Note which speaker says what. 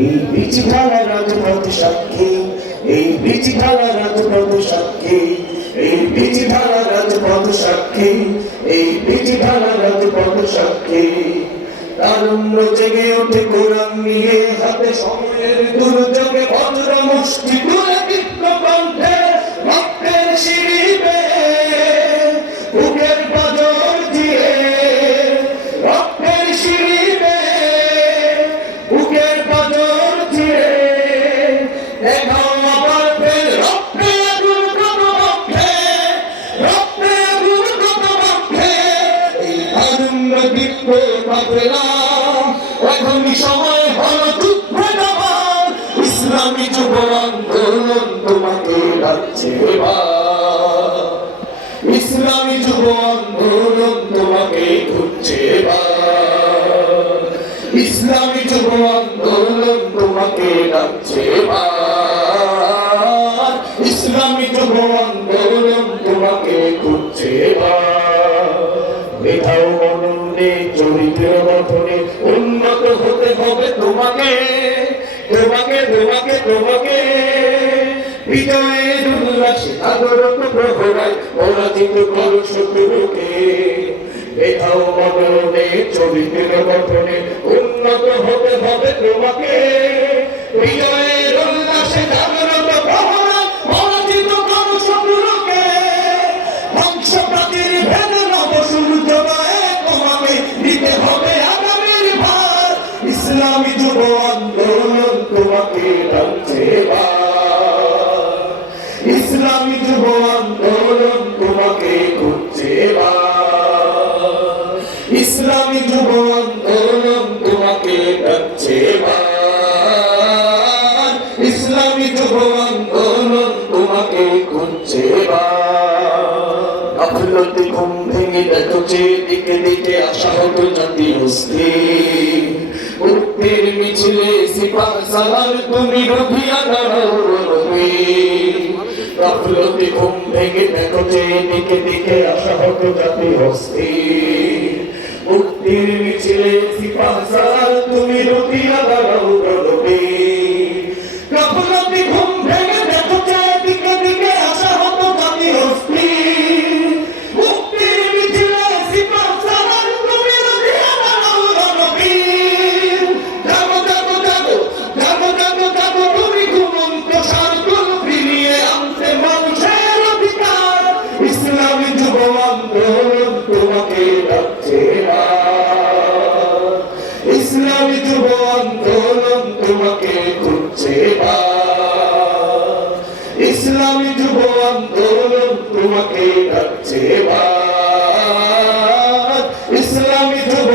Speaker 1: এই বীজ ঢালা রাজপথ সাক্ষী, এই বীজ ঢালা রাজপথ সাক্ষী, এই বীজ ঢালা রাজপথ সাক্ষী, এই বীজ ঢালা রাজপথ সাক্ষী। তারুণ্য জেগে ওঠে কোরআন নিয়ে, হাতে সময়ের দুর্যোগে বজ্র মুষ্টি তুলে তীক্ষ্ণ কণ্ঠে রক্তের সিঁড়ি বেয়ে, বুকের পাজর দিয়ে রক্তের সিঁড়ি বেয়ে বুকের ইসলামী যুব আন্দোলন তোমাকে ডাকছে ইসলামী খুঁজছে ইসলামী যুব আন্দোলন তোমাকে ডাকছে ইসলামী যুব আন্দোলন তোমাকে খুঁজছে চরিত্র গঠনে উন্নত হতে হবে তোমাকে। তোমাকে তোমাকে তোমাকে। চরিত্র গঠনে উন্নত হতে হবে তোমাকে। বিজয়ের ইসলামী ইসলামী যুব আন্দোলন। ইসলামী যুব আন্দোলন তোমাকে খুঁজছে এবার। ঘুম ভেঙে দেখো যে দিকে দিকে আসা হতো জাতি মিছিলে সিপাহ তুমি রুধিয়া গাফিলতি ঘুম ভেঙে দেখো যে দিকে দিকে আসা হতো জাতি হস্তি। মুক্তির মিছিলে ইসলামী যুব আন্দোলন তোমাকে খুঁজছে। ইসলামী যুব আন্দোলন তোমাকে ডাকছে ইসলামী যুব